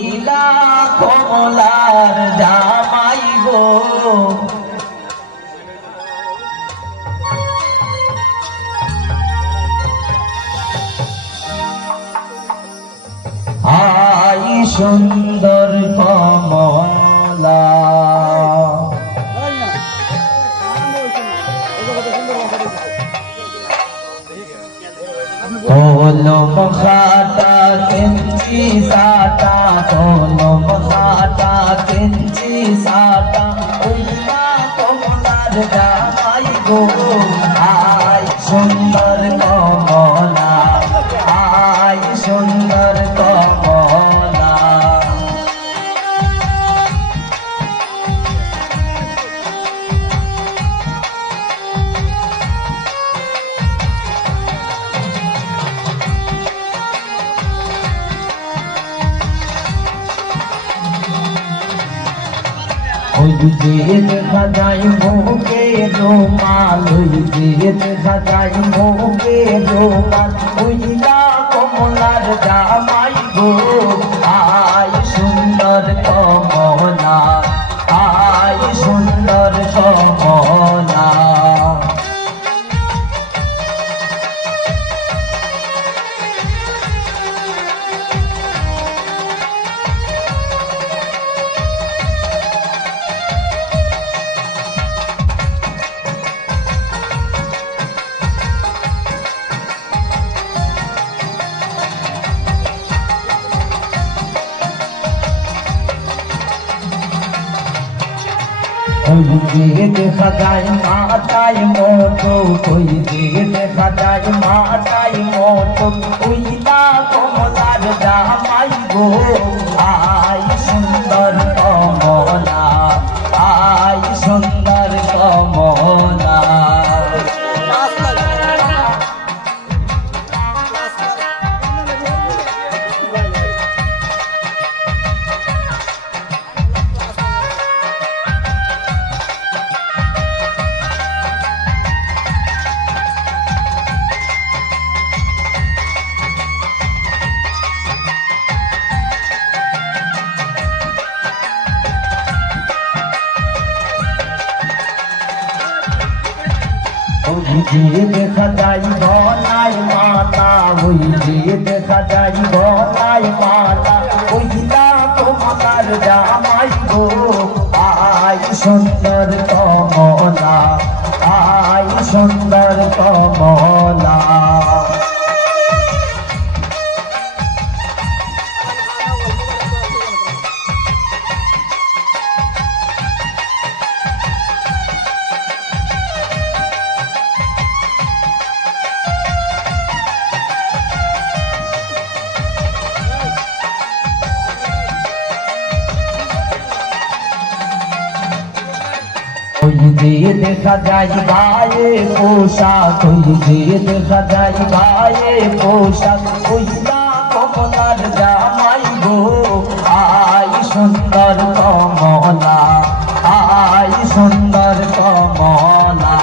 নীলা কমলার জামাই গো আই সুন্দর কমলা কলম খাটা কেঞ্চি সাটা কলম খাটা কেঞ্চি সাটা উল্লা কমলার জামাই গো আই সুন্দর কমলা আই সুন্দর কমলা ওই যে দেখা যায় মুখে রোমাল ওই যে দেখা যায় মুখে রোমাল উইলা কমলার জামাই গো আই সুন্দর কমলা আই সুন্দর কমলা ওই যে দেখা যায় মাথায় মোটো ওই যে দেখা যায় মাথায় মোটো উইলা কমলার জামাই গো আই সুন্দর কমলা আই সুন্দর কমলা ওই যে দেখা যায় গলায় মালা ওই যে দেখা যায় গলায় মালা ওইলা কমলার জামাই গো আই সুন্দর কমলা আই সুন্দর কমলা ওই যে দেখা যায় গায়ে পোশাক ওই যে দেখা যায় গায়ে পোশাক ওইলা কমলার জামাই গো আই সুন্দর কমলা আই সুন্দর কমলা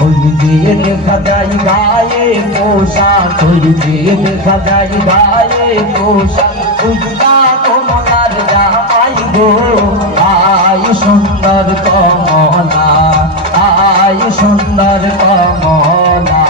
ওই যে দেখা যায় গায়ে পোশাক ওই যে দেখা যায় গায়ে পোশাক উইলা কমলার জামাই গো আই সুন্দর কমলা আই সুন্দর কমলা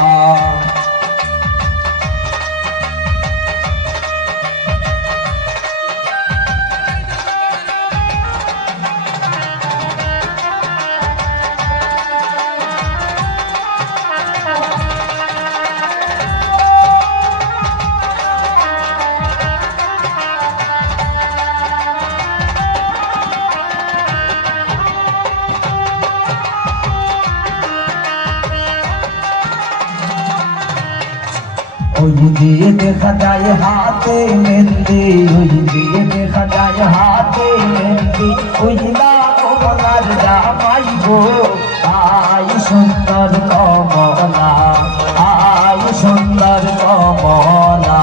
ওই যে দেখা যায় হাতে হাতে মেহেন্দি ওই যে দেখা যায় হাতে মেহেন্দি উজলা কমলার জামাই গো আই সুন্দর কমলা আই সুন্দর কমলা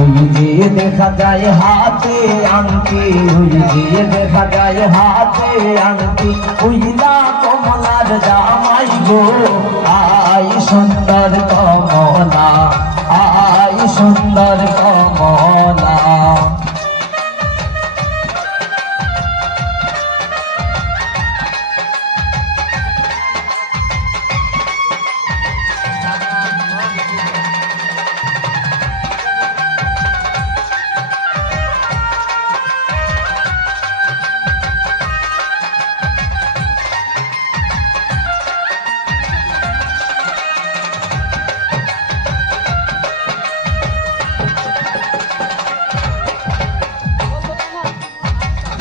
ওই যে দেখা যায় হাতে আংটি ওই যে দেখা যায় হাতে আংটি উজলা কমলার জামাই গো আই সুন্দর কমলা আই সুন্দর কমলা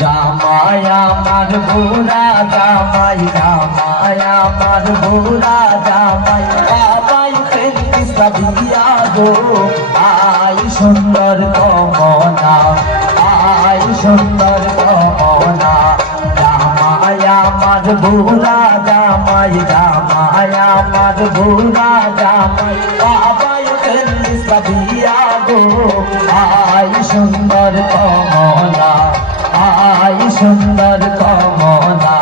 জামাই আমার বুড়া জামাই জামাই আমার বুড়া জামাই বাবাই ফেরি সাবিয়া গো আই সুন্দর কমলা আই সুন্দর কমলা জামাই আমার বুড়া জামাই জামাই আমার বুড়া জামাই বাবাই ফেরি সাবিয়া গো আই সুন্দর কমলা আই সুন্দর কমলা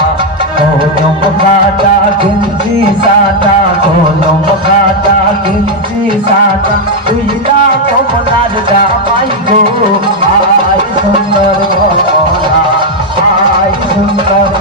কলম কাটা কিঞ্চি সাটা কলম কাটা কিঞ্চি সাটা উজলা কমলার জামাই গো আই সুন্দর কমলা আই সুন্দর